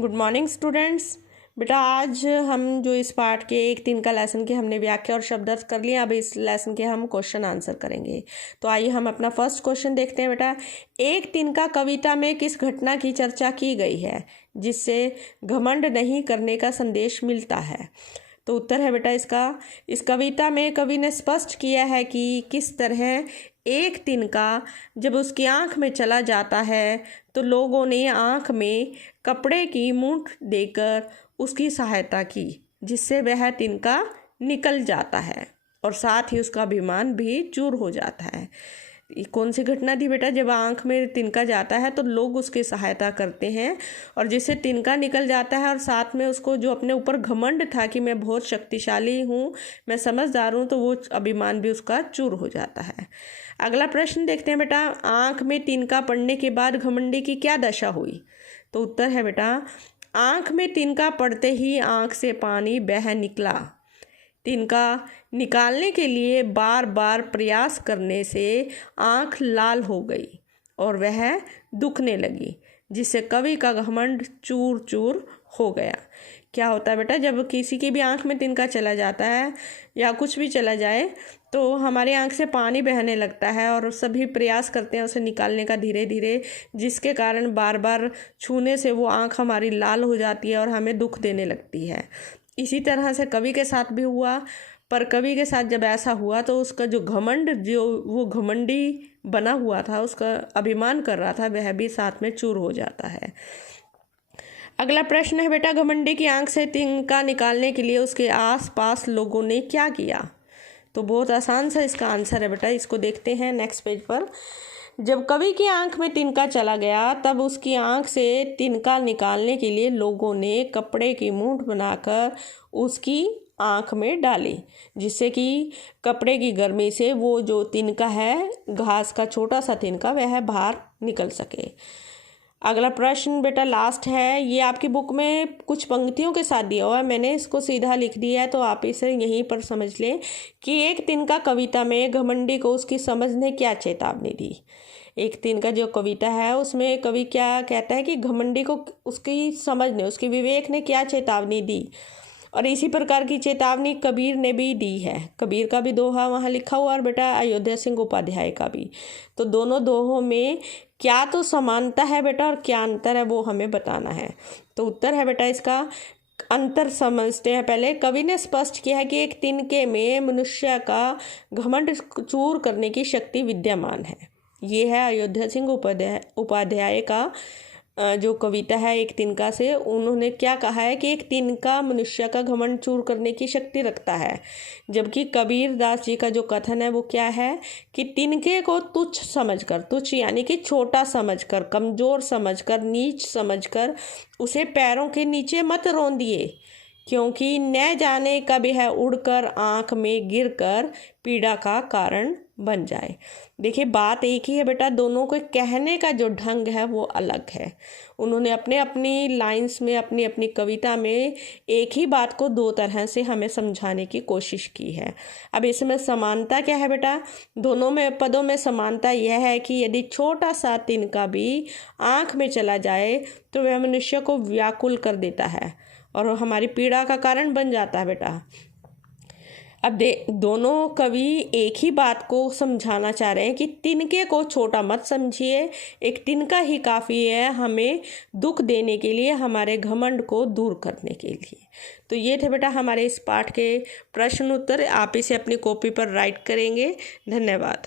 Good morning students. बेटा आज हम जो इस पार्ट के एक दिन का लेसन के हमने व्याख्या और शब्द अर्थ कर लिए। अब इस लेसन के हम क्वेश्चन आंसर करेंगे। तो आइए हम अपना फर्स्ट क्वेश्चन देखते हैं। बेटा एक दिन का कविता में किस घटना की चर्चा की गई है जिससे घमंड नहीं करने का संदेश मिलता है? तो उत्तर है बेटा इसका, इस कविता में कवि ने स्पष्ट किया है कि किस तरह एक तिनका जब उसकी आंख में चला जाता है तो लोगों ने आंख में कपड़े की मूठ देकर उसकी सहायता की, जिससे वह तिनका निकल जाता है और साथ ही उसका अभिमान भी चूर हो जाता है। कौन सी घटना थी बेटा? जब आंख में तिनका जाता है तो लोग उसकी सहायता करते हैं और जिससे तिनका निकल जाता है और साथ में उसको जो अपने ऊपर घमंड था कि मैं बहुत शक्तिशाली हूँ, मैं समझदार हूँ, तो वो अभिमान भी उसका चूर हो जाता है। अगला प्रश्न देखते हैं बेटा, आंख में तिनका पड़ने के बाद घमंडी की क्या दशा हुई? तो उत्तर है बेटा, आंख में तिनका पड़ते ही आंख से पानी बह निकला। तिनका निकालने के लिए बार बार प्रयास करने से आंख लाल हो गई और वह दुखने लगी, जिससे कवि का घमंड चूर चूर हो गया। क्या होता है बेटा, जब किसी की भी आंख में तिनका चला जाता है या कुछ भी चला जाए तो हमारी आंख से पानी बहने लगता है और सभी प्रयास करते हैं उसे निकालने का धीरे धीरे, जिसके कारण बार बार छूने से वो आंख हमारी लाल हो जाती है और हमें दुख देने लगती है। इसी तरह से कवि के साथ भी हुआ, पर कवि के साथ जब ऐसा हुआ तो उसका जो घमंड, जो वो घमंडी बना हुआ था, उसका अभिमान कर रहा था, वह भी साथ में चूर हो जाता है। अगला प्रश्न है बेटा, घमंडी की आंख से तिनका निकालने के लिए उसके आसपास लोगों ने क्या किया? तो बहुत आसान सा इसका आंसर है बेटा, इसको देखते हैं नेक्स्ट पेज पर। जब कवि की आंख में तिनका चला गया तब उसकी आंख से तिनका निकालने के लिए लोगों ने कपड़े की मूठ बनाकर उसकी आंख में डाली, जिससे कि कपड़े की गर्मी से वो जो तिनका है, घास का छोटा सा तिनका, वह बाहर निकल सके। अगला प्रश्न बेटा लास्ट है, ये आपकी बुक में कुछ पंक्तियों के साथ दिया हुआ है, मैंने इसको सीधा लिख दिया है, तो आप इसे यहीं पर समझ लें कि एक तिनका कविता में घमंडी को उसकी समझ ने क्या चेतावनी दी। एक तिनका जो कविता है उसमें कवि क्या कहता है कि घमंडी को उसकी समझ ने, उसके विवेक ने क्या चेतावनी दी, और इसी प्रकार की चेतावनी कबीर ने भी दी है। कबीर का भी दोहा वहाँ लिखा हुआ और बेटा अयोध्या सिंह उपाध्याय का भी। तो दोनों दोहों में क्या तो समानता है बेटा और क्या अंतर है वो हमें बताना है। तो उत्तर है बेटा इसका, अंतर समझते हैं पहले। कवि ने स्पष्ट किया है कि एक तिनके में मनुष्य का घमंड चूर करने की शक्ति विद्यमान है। ये है अयोध्या सिंह उपाध्याय का जो कविता है एक तिनका से। उन्होंने क्या कहा है कि एक तिनका मनुष्य का घमंड चूर करने की शक्ति रखता है, जबकि कबीर दास जी का जो कथन है वो क्या है कि तिनके को तुच्छ समझकर, तुच्छ यानी कि छोटा समझकर, कमज़ोर समझकर, नीच समझकर उसे पैरों के नीचे मत रौंदिए, क्योंकि न जाने कब यह उड़कर आँख में गिरकर पीड़ा का कारण बन जाए। देखिए बात एक ही है बेटा, दोनों को कहने का जो ढंग है वो अलग है। उन्होंने अपने अपनी लाइंस में, अपनी अपनी कविता में एक ही बात को दो तरह से हमें समझाने की कोशिश की है। अब इसमें समानता क्या है बेटा? दोनों में पदों में समानता यह है कि यदि छोटा सा तिनका भी आँख में चला जाए तो वह मनुष्य को व्याकुल कर देता है और हमारी पीड़ा का कारण बन जाता है बेटा। अब दोनों कवि एक ही बात को समझाना चाह रहे हैं कि तिनके को छोटा मत समझिए, एक तिनका ही काफ़ी है हमें दुख देने के लिए, हमारे घमंड को दूर करने के लिए। तो ये थे बेटा हमारे इस पाठ के प्रश्न उत्तर। आप इसे अपनी कॉपी पर राइट करेंगे। धन्यवाद।